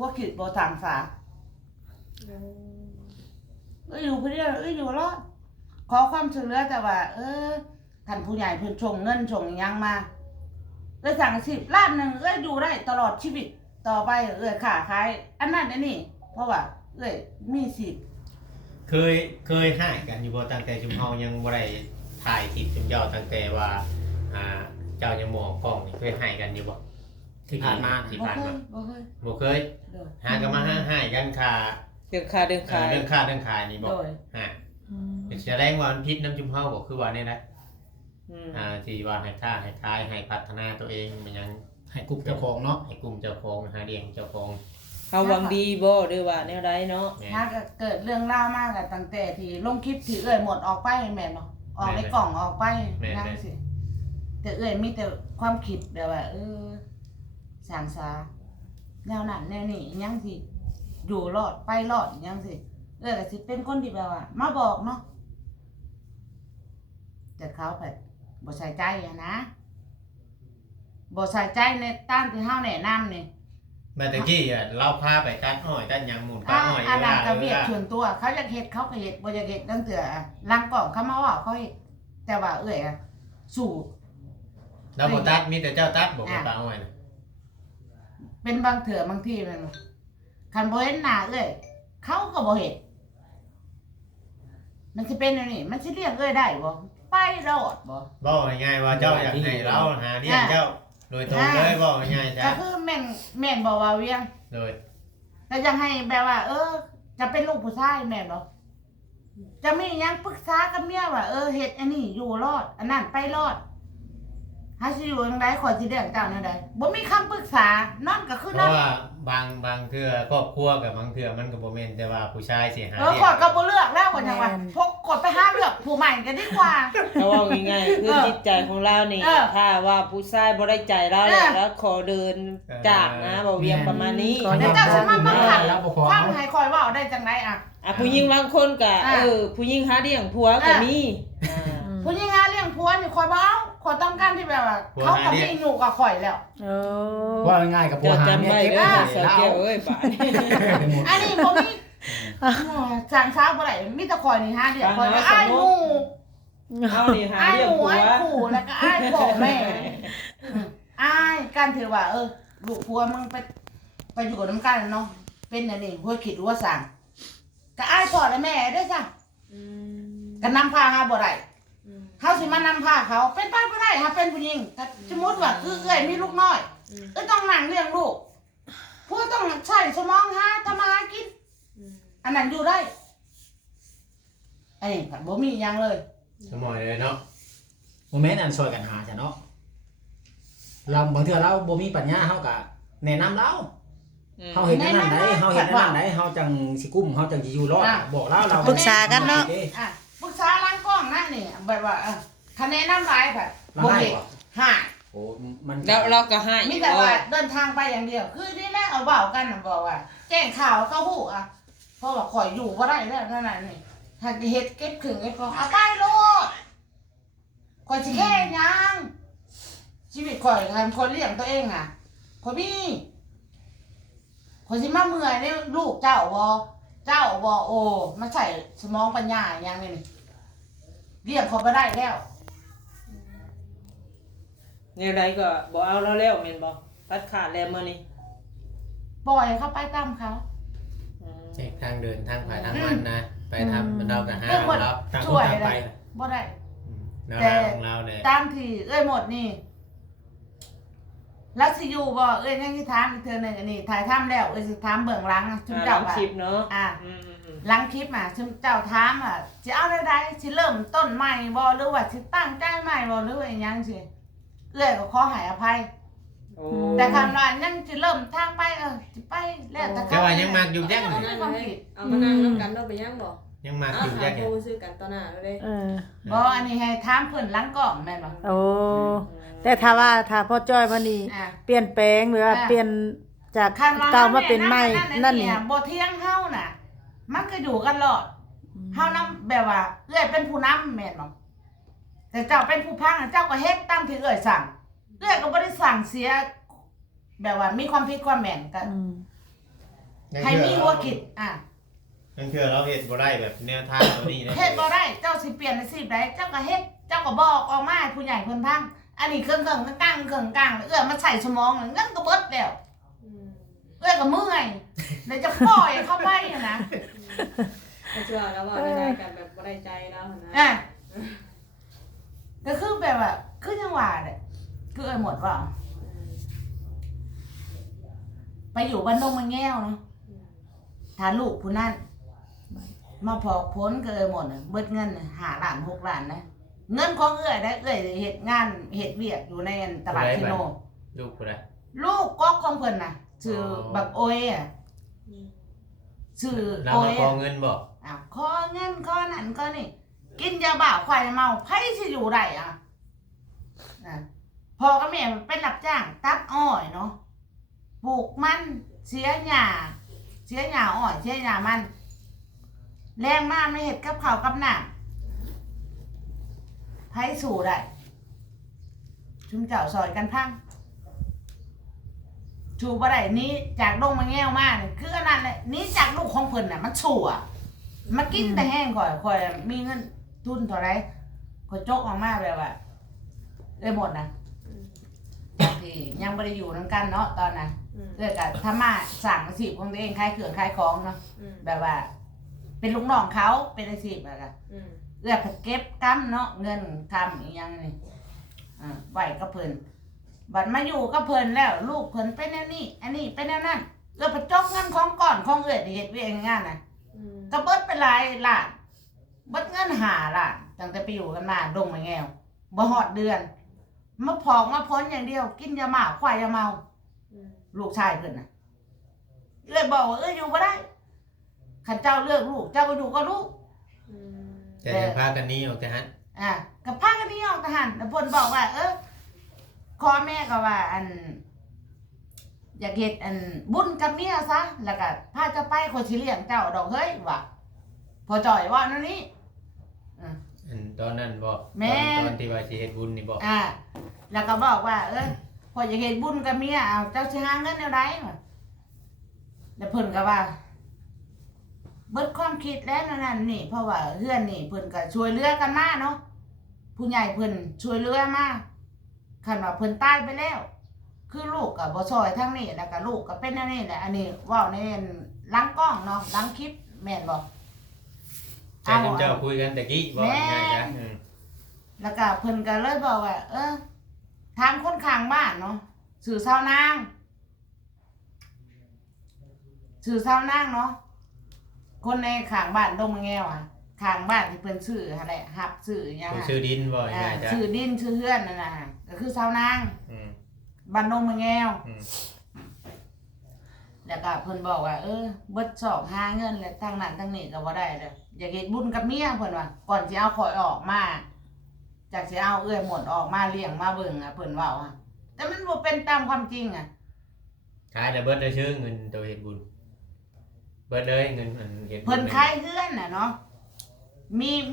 พวกขีดโบทางฝาอยู่เพื่อนอยู่รอดขอความช่วยเหลือแต่ว่าท่านผู้ใหญ่เพิ่นส่งเงินส่งยังมาสั่ง10 ล้านหนึ่งอยู่ได้ตลอดชีวิตต่อไปขาขายอันนั้นอันนี้เพราะว่ามีสิทธิ์เคยให้กันอยู่บ่ตั้งแต่ชุมเฮายังบ่ได้ถ่ายคลิปชุมเจ้าตั้งแต่ว่าเจ้ายังบ่ออกกล้องนี่เคยให้กันอยู่บ่ที่ผ่านมาบ่เคยหากันมาให้กันค่ะเรื่องค่าเรื่องค่านี่บ่ฮะแสดงว่ามันผิดน้ำชุมเฮาบ่คือว่านี่นะที่ว่าให้ค่าให้ขายให้พัฒนาตัวเองมันยังให้กลุ่มเจ้าของเนาะให้กลุ่มเจ้าของหาเลี้ยงเจ้าของเอาหวังดีบ่หรือว่าแนวใดเนาะถ้าเกิดเรื่องราวมากตั้งแต่ที่ลงคลิปที่หมดออกไปแม่นเนาะออกในกล่องออกไปนั่นสิแต่มีแต่ความคิดแบบว่าสร้างสาแนวนั้นแนวนี้ยังสิอยู่รอดไปรอดยังสิก็สิเป็นคนที่แบบว่ามาบอกเนาะแต่เขาแบบบ่ใส่ใจนะบ่ใส่ใจในต้านที่เฮาแนะนำนี่แม่ตะกี้เราพาไปตัดอ้อยตัดหยังหมุนตัดอ้อยอันนั้นก็เวียกส่วนตัวเขาอยากเฮ็ดเขาก็เฮ็ดบ่อยากเฮ็ดตั้งแต่ลังกล่องเขามาว่าเขาเฮ็ดแต่ว่าสู้แล้วบ่ตัดมีแต่เจ้าตัดบ่ตัดอ้อยน่ะเป็นบางเถื่อบางที่มันคันบ่เห็นหน้าเขาก็บ่เฮ็ดมันสิเป็นอย่างนี้มันสิเรียกได้บ่ไปรอดบ่ง่ายๆว่าเจ้าอยากให้เราหาเลี้ยงเจ้าโดยตรงเลยบ่ง่ายๆจ้ะก็คือแม่นบ่ว่าเวียงโดยก็ยังให้แบบว่าจะเป็นลูกผู้ชายแม่นบ่จะมีหยังปรึกษากับเมียว่าเฮ็ดอันนี้อยู่รอดอันนั้นไปรอดหาสิอยู่จังได๋ขอสิเลี้ยงเจ้าแนวใดบ่มีคำปรึกษานอนก็คือเพราะว่าบางเทื่อครอบครัวกับบางเทื่อมันก็บ่แม่นแต่ว่าผู้ชายสิหาขอก็บ่เลือกแล้วว่าจังว่าพกกดไปหาเลือกผู้ใหม่กันดีกว่าเอาว่าง่ายๆคือจิตใจของเรานี่ถ้าว่าผู้ชายบ่ได้ใจเราแล้วขอเดินจากนะบ่เวียงประมาณนี้แล้วเจ้าสิมาบังคับฟังให้คอยเว้าได้จังไดผู้หญิงบางคนก็ผู้หญิงหาเลี้ยงผัวก็มีผู้หญิงหาเลี้ยงผัวนี่คอยบ่เอาขอต้องการที่แบบว่าเขาก็มีหนูกับข่อยแล้วว่าง่ายกับผัวหาเมียเก็บได้แล้วอันนี้บ่มีสร้างช้าบ่ได้มีแต่ข่อยนี่หาเลี้ยงข่อยอ้ายหมู่เอานี่หาเลี้ยงผัวอ้ายปู่แล้วก็อ้ายพ่อแม่อ้ายกันถือว่าลูกผัวมึงไปอยู่กับน้ำกันเนาะเป็นอันนี้หัวคิดหัวสั่งก็อ้ายพ่อและแม่ได้จ้ะก็นำพาหาบ่ได้เขาสิมานำพาเขาเป็นไปไม่ได้ค่ะเป็นผู้หญิงแต่สมมติว่าคือมีลูกน้อยต้องนั่งเลี้ยงลูกพวกต้องใช้สมองหาทำมาหากินอันนั้นอยู่ได้ผัดบ่มียังเลยสมอยเลยเนาะโมเมนต์อันช่วยกันหาจ้ะเนาะเราบางเทื่อเราบ่มีปัญญาเฮาก็แนะนำเราเฮาเห็นนั่นได้เฮาเห็นนั่นได้เฮาจังสิกุ้มเฮาจังสิอยู่รอดบอกเราปรึกษากันเนาะปรึกษาล้างกล้องนั่นนี่แบบว่าคะแนนน้ำลายแบบโมเห็นห่าโอ้มันแล้วเราก็ให้มีแต่ว่าเดินทางไปอย่างเดียวคือนี่แรกเอาเบากันบอกว่าแจ้งข่าวเขาหูเพราะว่าข่อยอยู่ก็ได้แล้วนั่นนี่ถ้าเฮ็ดเก็บขึงไอ้กองเอาไปโลดข่อยสิแค่ยังชีวิตข่อยทำคนเลี้ยงตัวเองข่อยมีข่อยสิมาเมื่อยนี่ลูกเจ้าบ่โอ้มาใส่สมองปัญญาอย่างนี้เรียกเขาไปได้แล้วเนี่ยไรก็บอกเอาแล้วแม่นบ่ตัดขาดแล้วมื้อนี้ปล่อยเขาไปตามเขาทางเดินทางผ่านทางมันนะไปทำเราก็หาเราต่างคนต่างไปบ่ได้แต่ตามที่หมดนี่แล้วสิอยู่บ่ยังสิถามอีกเทื่อนึงอันนี้ถ่ายทำแล้วสิถามเบื้องหลังชุมเจ้าคลิปเนาะหลังคลิปชุมเจ้าถามสิเอาได้สิเริ่มต้นใหม่บ่หรือว่าสิตั้งใจใหม่บ่หรือว่าอีหยังสิก็ขอให้อภัยแต่คำว่ายังสิเริ่มทางไปสิไปแล้วแต่ว่ายังมักอยู่ยังเอามานั่งนำกันเนาะไปยังบ่ยังมักอยู่ยังโทรซื้อกันต่อหน้าเด้บ่อันนี้ให้ถามเพิ่นหลังกล้องแม่นบ่โอ้แต่ถ้าพ่อจ้อยวันนี้เปลี่ยนแปลงหรือว่าเปลี่ยนจากเก่ามาเป็นใหม่นั่นนี่บ่เที่ยงเฮาน่ะมันก็อยู่กันรอดเฮานำแบบว่าเป็นผู้นำแม่นบ่แต่เจ้าเป็นผู้พังเจ้าก็เฮ็ดตามที่สั่งก็บ่ได้สั่งเสียแบบว่ามีความผิดความแม่นก็ ใครมีหัวคิดนั่นคือเราเฮ็ดบ่ได้แบบแนวทางตัวนี้นะ เฮ็ดบ่ได้เจ้าสิเปลี่ยนอาชีพใดเจ้าก็เฮ็ดเจ้าก็บอกออกมาให้ผู้ใหญ่เพิ่นฟังอันนี้เครื่องกลางมาใส่สมองนั่นก็เบิดแล้ว อืม ก็เมื่อยเดี๋ยวจะปล่อยเข้าไปนะ ก็เชื่อแล้วว่าได้กันแบบบ่ได้ใจแล้วนะ ก็คือแบบว่าคือจังหวะเนี่ยคือหมดว่าไปอยู่บ้านดงมันแง่วเนาะถ้าลูกผู้นั้นมาพอกพ้นก็หมดเบิดเงิน5 ล้าน 6 ล้านนะเงินของได้เฮ็ดงานเฮ็ดเวียกอยู่ในตลาดชิโน ลูกผู้ใด ลูกก๊อกของเพิ่นน่ะชื่อบักโอยชื่อ เรา โอ มาย ขอเงินบ่ ขอเงินขอนั่นก็นี่กินยาบ้าควายเมาไผสิอยู่ได้พ่อกับแม่เป็นรับจ้างตัดอ้อยเนาะปลูกมันเสียหญ้าอ้อยเสียหญ้ามันแรงมากไม่เห็ดกับข้าวกับน้ำไผสู่ได้ชุมเจ้าซอยกันพังชูบ่ได้นี้จากดงมาแง่วมาเนี่ยคืออันนั้นแหละนี้จากลูกของเพิ่นน่ะมันชั่วมากินแต่แห้งข่อยมีเงินทุนเท่าไรข่อยจกออกมาแบบว่าเลยหมดนะจากที่ยังบ่ได้อยู่นำกันเนาะตอนนั้นเลิกกับทำมาสั่งอาชีพของตัวเองขายเครื่องขายของเนาะแบบว่า เป็นลูกน้องเขาเป็นอาชีพแบบว่าเลือกเก็บกำเนาะเงินกำอีกอย่างนี่ไหวกับเพิ่นบัดมาอยู่กับเพิ่นแล้วลูกเพิ่นเป็นแนวนี้อันนี้เป็นแนวนั้นเลือกไปจกเงินของก่อนของเอื้อยที่เฮ็ดเวียกงานน่ะก็เบิดไปหลายล้านเบิดเงิน5 ล้านตั้งแต่ไปอยู่กันมาดงมาแง่วบ่ฮอดเดือนมาพอกมาพ้นอย่างเดียวกินยาหมาควายยาเมาลูกชายเพิ่นน่ะเลยบอกว่าอยู่บ่ได้คันเจ้าเลือกลูกเจ้าก็อยู่กับลูก แต่ยังพากันหนี้ออกจากหัน กับพากันนี่ออกทหารแล้วเพิ่นบอกว่าขอแม่ก็ว่าอยากเฮ็ดบุญกับเมียซะแล้วก็พาเจ้าไปคนสิเลี้ยงเจ้าดอกเฮ้ยว่ะพอจ่อยว่านั่นนี่ ตอนนั้นบ่ แม่ ตอนที่ว่าสิเฮ็ดบุญนี่บ่ แล้วก็บอกว่าพออยากเฮ็ดบุญกับเมียเจ้าสิหาเงินแนวใดวะแล้วเพิ่นก็ว่าเบิดความคิดแล้วนั่นนี่เพราะว่าเพื่อนนี่เพิ่นก็ช่วยเหลือกันมาเนาะผู้ใหญ่เพิ่นช่วยเหลือมาคันว่าเพิ่นตายไปแล้วคือลูกก็บ่ซอยทั้งนี้แล้วก็ลูกก็เป็นอันนี้แหละอันนี้เว้าในหลังกล้องเนาะหลังคลิปแม่นบ่ ใช่เจ้าคุยกันตะกี้บ่ง่ายจ้ะ แล้วก็เพิ่นก็เลยบอกว่าถามคนข้างบ้านเนาะสื่อเซานางเนาะคนในข้างบ้านดงมะแงวข้างบ้านที่เพิ่นซื้อหั่นแหละรับซื้อหยัง ชื่อดินบ่ง่ายจ้ะ ชื่อดินชื่อเฮือนนั่นน่ะก็คือเซานางบ้านดงมะแงวแล้วก็เพิ่นบอกว่าเบิดสอกหาเงินแล้วทางนั้นทางนี้ก็บ่ได้เด้ออยากเฮ็ดบุญกับเมียเพิ่นว่าก่อนสิเอาข่อยออกมาจากสิเอาหมดออกมาเลี้ยงมาเบิ่งเพิ่นเว้าแต่มันบ่เป็นตามความจริงขายแล้วเบิดได้ชื่อเงินตัวเฮ็ดบุญเบิดเลยเงินเฮ็ดบุญ เพิ่นขายเฮือนน่ะเนาะ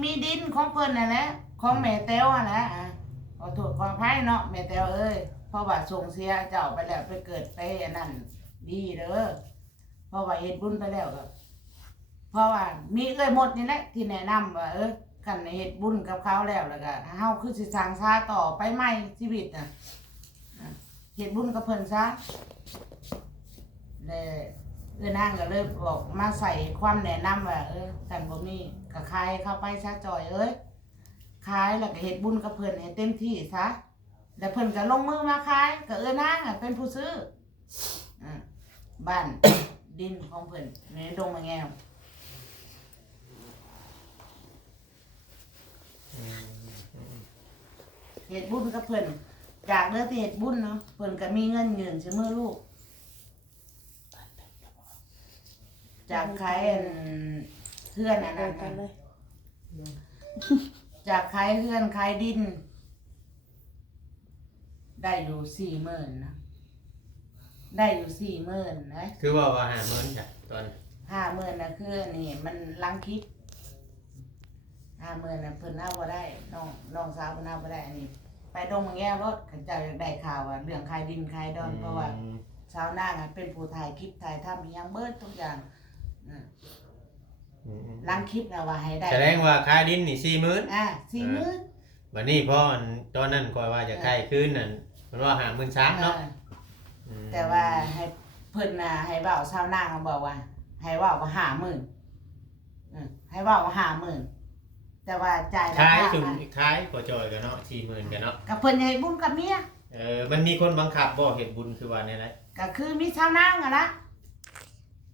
มีดินของเพิ่นนั่นแหละของแม่แต้วนั่นแหละขอโทษขออภัยเนาะแม่แต้วเพราะว่าส่งเสียเจ้าไปแล้วไปเกิดไปอันนั้นดีเด้อเพราะว่าเฮ็ดบุญไปแล้วก็เพราะว่ามีหมดนี่แหละที่แนะนำว่ากันเฮ็ดบุญกับเขาแล้วก็เฮาคือสิสร้างชาต่อไปใหม่ชีวิตน่ะเฮ็ดบุญกับเพิ่นซะแล้วนางก็เลยบอกมาใส่ความแนะนำว่ากันบ่มีก็ขายเข้าไปซะจอยขายแล้วก็เฮ็ดบุญกับเพิ่นให้เต็มที่ซะแล้วเพิ่นก็ลงมือมาขายก็นางเป็นผู้ซื้อบ้าน ดินของเพิ่นในดงมะแงวเฮ็ดบุญกับเพิ่นจากเด้อที่เฮ็ดบุญเนาะเพิ่นก็มีเงินยืนซื้อมือลูกจากขายเฮือนอันนั้นจากขายเฮือนขายดินได้อยู่40,000นะได้อยู่40,000นะ คือว่า50,000จ้ะตอน 50,000นะคือนี่มันลังคิด50,000นะเพิ่นเอาบ่ได้น้องสาวเพิ่นเอาบ่ได้อันนี้ไปดงมะแง่วรถเขาเจ้าอยากได้ข่าวว่าเรื่องขายดินขายดอนเพราะว่า ชาวนางอะเป็นผู้ถ่ายคลิปถ่ายทำอิหยังเบิดทุกอย่างอ่ะล้างคลิปนะว่าให้ได้ แสดงว่าค่าดินนี่40,000 40,000 บัดนี้พออันตอนนั้นก็ว่าจะใกล้คืนนั่นมันว่า53,000เนาะ แต่ว่าให้เพิ่นน่ะให้เว้าชาวนางบอกว่า ให้เว้าก็50,000ให้เว้าก็50,000แต่ว่าจ่าย ขาย ค่า สุมขายก็จอยกันเนาะ40,000กันเนาะ กับเพิ่นให้บุญกับเมีย มันมีคนบังคับบ่เฮ็ดบุญคือว่าแนวใด ก็คือมีชาวนางอะนะ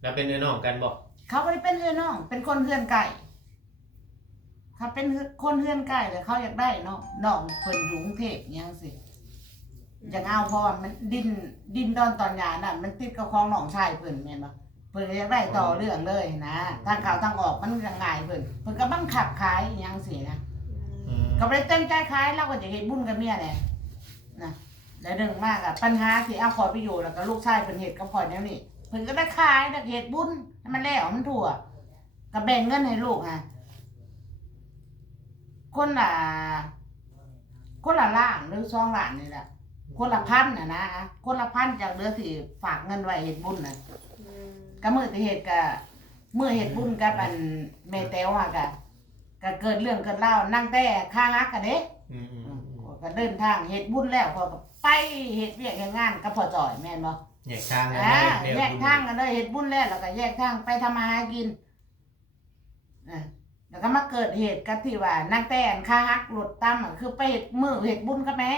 แล้วเป็นพี่น้องกันบ่ เขาบ่ได้เป็นเฮือนน้องเป็นคนเฮือนไก่เขาเป็นคนเฮือนไก่แต่เขาอยากได้เนาะน้องเพิ่นอยู่กรุงเทพอิหยังสิอยากเอาเพราะว่ามันดินดอนตอนหญ้าน่ะมันติดกับของน้องชายเพิ่นแม่นบ่เพิ่นอยากได้ต่อเรื่องเลยนะทางเข้าทางออกมันก็ง่ายเพิ่นก็บังคับขายอิหยังสินะก็บ่ได้เต็มใจขายเราก็จะเฮ็ดบุญกับเมียแหละนะแล้วเรื่องมากอะปัญหาที่เอาขอไปอยู่แล้วก็ลูกชายเพิ่นเฮ็ดกับพ่อแนวนี้เพิ่นก็ได้ขายได้เฮ็ดบุญให้มันแล้วมันทั่วก็แบ่งเงินให้ลูกฮะคนละล้านหรือ2ล้านนี่แหละคนละพันน่ะนะคนละพันจากเดือนที่ฝากเงินไว้เฮ็ดบุญน่ะก็มื้อที่เฮ็ดก็มื้อเฮ็ดบุญกับอันแม่แต้วอ่ะก็เกิดเรื่องเกิดราวนั่งแต่ค้าฮักกันเด้ก็เดินทางเฮ็ดบุญแล้วพอก็ไปเฮ็ดเวียกเฮ็ดงานกับพ่อจ่อยแม่นบ่ แยกทางกัน แยกทางกันเลยเฮ็ดบุญแล้วก็แยกทางไปทำมาหากินแล้วก็มาเกิดเหตุกันที่ว่านั่งแต่นค้าฮักหลุดตั้มคือไปเฮ็ดมื้อเฮ็ดบุญกับแม่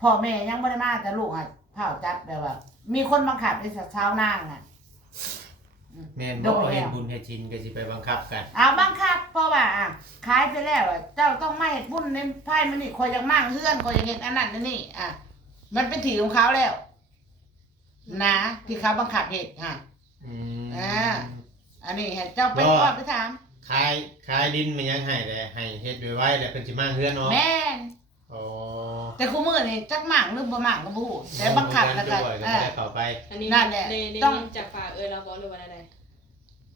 พ่อแม่ยังบ่ได้มาแต่ลูกเผาจัดแบบว่า มีคนบังคับให้ชาวนางแม่นบ่เฮ็ดบุญเฮ็ดชินก็สิไปบังคับกันบังคับเพราะว่าขายไปแล้วเจ้าต้องมาเฮ็ดบุญในไผมันนี่ข่อยอยากมั่งเฮือนข่อยอยากเฮ็ดอันนั้นอันนี้มันเป็นที่ของเขาแล้วนะที่เขาบังคับเฮ็ดอันนี้ให้เจ้าไปก่อนไปถามขายดินมันยังให้แต่ให้เฮ็ดไว้แล้วเพิ่นสิมาเฮือนเนาะแม่นแต่คู่มื้อนี่จักมั่งหรือบ่มั่งก็บ่ฮู้แต่บังคับแล้วก็เข้าไปอันนี้นั่นแหละต้องจากปากเราบ่หรือว่าอะไร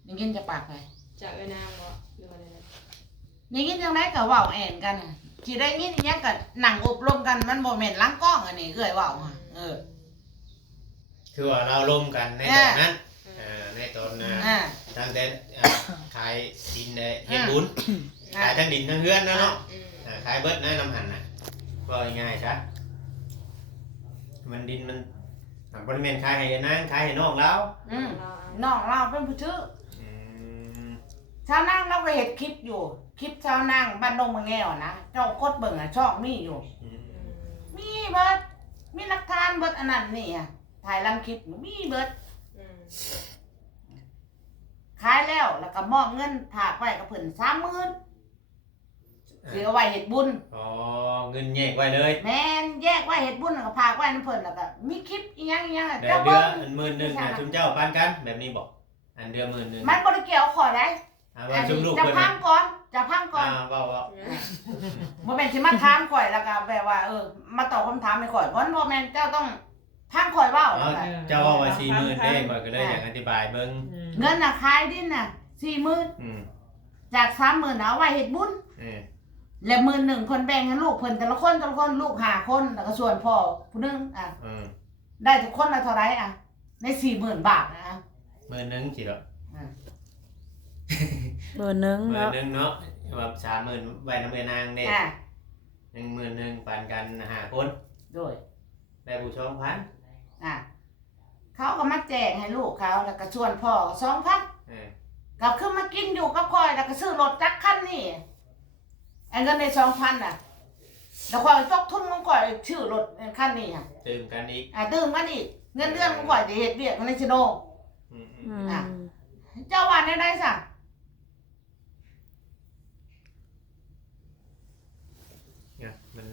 ได้ยินจากปากไปจากนางบ่หรือว่าอะไรได้ยินจังได๋ก็เว้าแอนกันสิได้ยินอีหยังก็นั่งอบรมกันมันบ่แม่นหลังกล้องอันนี้เอ้ยเว้าคือว่าเราร่วมกันในตอนนั้นในตอนตั้งแต่ขายดินเฮ็ดบุญขายทั้งดินทั้งเฮือนนะเนาะขายเบิดนะน้ำหันน่ะก็ง่ายๆซะมันดินมันบ่ได้แม่นขายให้นางขายให้น้องแล้วน้องเราเป็นผู้ชื่อชาวนางเราก็เฮ็ดคลิปอยู่คลิปชาวนางบ้านดงมะแง่วนะเจ้ากดเบิ่งช่องมีอยู่มีเบิดมีหลักฐานเบิดอันนั้นนี่ถ่ายลำคลิปมีเบิดขายแล้วก็มอบเงินฝากไว้กับเพิ่น30,000เสียไว้เฮ็ดบุญเงินแยกไว้เลยแม่นแยกไว้เฮ็ดบุญแล้วก็ฝากไว้นำเพิ่นแล้วก็มีคลิปอีหยังเจ้าเบิ่งอัน10,000น่ะชุมเจ้าปานกันแบบนี้บ่อันเดือน10,000มันบ่ได้เกี่ยวขอได้ว่าชุมลูกเพิ่นจะพังก่อนบ่บ่แม่นสิมาถามข่อยแล้วก็แบบว่ามาตอบคำถามให้ข่อยบ่แม่นเจ้าต้องทางข่อยเว้าเจ้าว่า40,000เด้ข่อยก็เลยอยากอธิบายเบิ่งเงินน่ะขายดินน่ะ40,000จาก 30,000เอาไว้เฮ็ดบุญแล้ว11,000คนแบ่งให้ลูกเพิ่นแต่ละคนลูก5คนแล้วก็ส่วนพ่อผู้นึงได้ทุกคนละเท่าไหร่ใน 40,000 บาทนะ10,000สิเหรอ10,000เนาะว่า30,000ไว้นำเงินนางเด้10,000ปานกัน5คนโดยได้ผู้2,000เขาก็มาแจกให้ลูกเขาแล้วก็ชวนพ่อ2,000ก็คือมากินอยู่กับข่อยแล้วก็ซื้อรถจักรคันนี่เงินใน 2,000 แล้วข่อยตกทุนของข่อยชื่อรถคันนี้ตื่มกันอีกตื่มกันอีกเงินเดือนของข่อยจะเฮ็ดเวียกในชิโนเจ้าว่าได้ซะมัน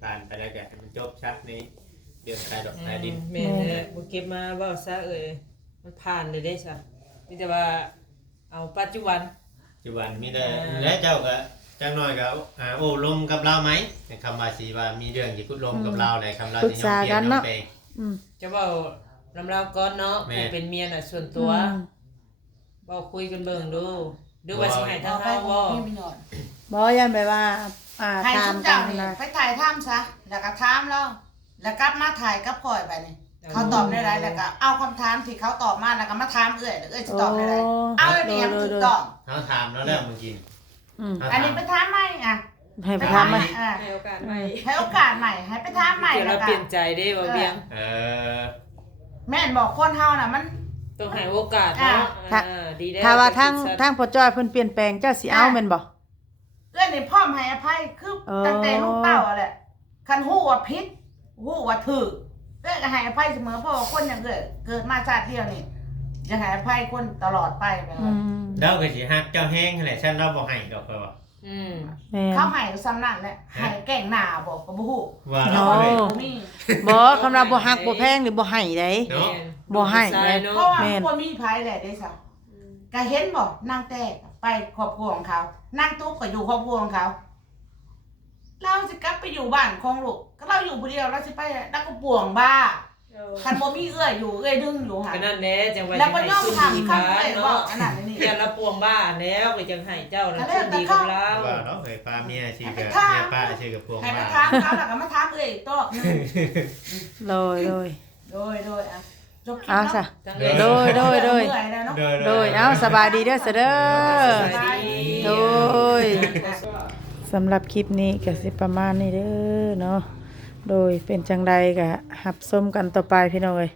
ผ่านไปแล้วแกมันจบชักนี้เดือนขายดอกขายดินแม่นบ่เก็บมาเว้าซะมันผ่านเลยได้ซะมีแต่ว่าเอาปัจจุบันมีแต่และเจ้าก็จังน้อยก็โอ้ลมกับเราไหมคำว่าสิว่ามีเรื่องสิคุดลมกับเราในคำเราสิยอมเปลี่ยนน้องเปจะเว้านำเราก่อนเนาะเป็นเมียน่ะส่วนตัวเว้าคุยกันเบิ่งดูว่าสิให้ทางเฮาบ่ยันแบบว่าถามกันไปถ่ายถ้ำซะแล้วก็ถามแล้วกลับมาถ่ายกับข่อยไปนี่ เขาตอบได้ไรแล้วก็เอาคำถามที่เขาตอบมาแล้วก็มาถามเอ้ยจะตอบได้ไรเอาอันนี้ถูกต้อง เขาถามแล้วเมื่อกี้ อันนี้ไปถามใหม่อ่ะ ให้ไปถามไหม ให้โอกาสใหม่ ให้โอกาสใหม่ให้ไปถามใหม่ เดี๋ยว แล้ เรา วก็ เปลี่ยนใจได้บ่เวียง แม่นบอกคนเฮาน่ะมัน ต้องให้โอกาสเนาะดีแล้ว ถ้าว่าทางพ่อจ้อยเพิ่นเปลี่ยนแปลงเจ้าสิเอาแม่นบ่ เรื่องนี้พร้อมให้อภัยคือตั้งแต่ลูกเต้าอะแหละคันฮู้ว่าผิดฮู้ว่าถูกเรื่องก็ให้อภัยเสมอเพราะว่าคนอย่างเกิดมาชาติเดียวนี่จะให้อภัยคนตลอดไปแบบ อื ว่า ม เราก็สิฮักเจ้าแห้งแหละฉันเราบ่ให้ดอกก็ว่า แม่น เขาให้ซ้ำนั่นแหละให้แกล้งหน้าบอกก็บ่ฮู้ ว่า โอ้ เราบ่ได้ บ่มี บ่คำว่าบ่ฮักบ่แพงนี่บ่ให้ได้ เนาะ บ่ให้ เพราะว่า แม่น บ่มีภัยแหละเด้ซะก็เห็นบ่นางแตกไปครอบครัวของเขานางตุ๊กก็อยู่ครอบครัวของเขาเราสิกลับไปอยู่บ้านของลูกก็เราอยู่ผู้เดียวเราสิไปนักก็ป่วงบ้าคันบ่มีเอื้อยอยู่เอื้อยดึงอยู่หั่น ก็นั่นแหละจังว่า แล้วก็ย่อมทำ ดี คำเอ้ยว่าอันนั้นนี่ อย่าละปวงบ้าแล้วก็จังให้เจ้านะ ก็แล้วแต่ ดี เขา กับเรา ว่าเนาะเคยป้าเมียชื่อกับ ให้ไปถาม เมียป้าชื่อกับพวง ให้ไป บ้า ถามเขาแล้วก็มาถามเอ้ยตอกนึง โดย โดยอ่ะจบคลิป เอา เนาะ ซะ จัง โดย เมื่อยแล้วเนาะ โดยเอาสบายดีเด้อเสยเด้อ สบายดี โดย สำหรับคลิปนี้ก็สิประมาณนี้เด้อเนาะโดยเป็นจังใดก็หับส้มกันต่อไปพี่น้องเอ้ย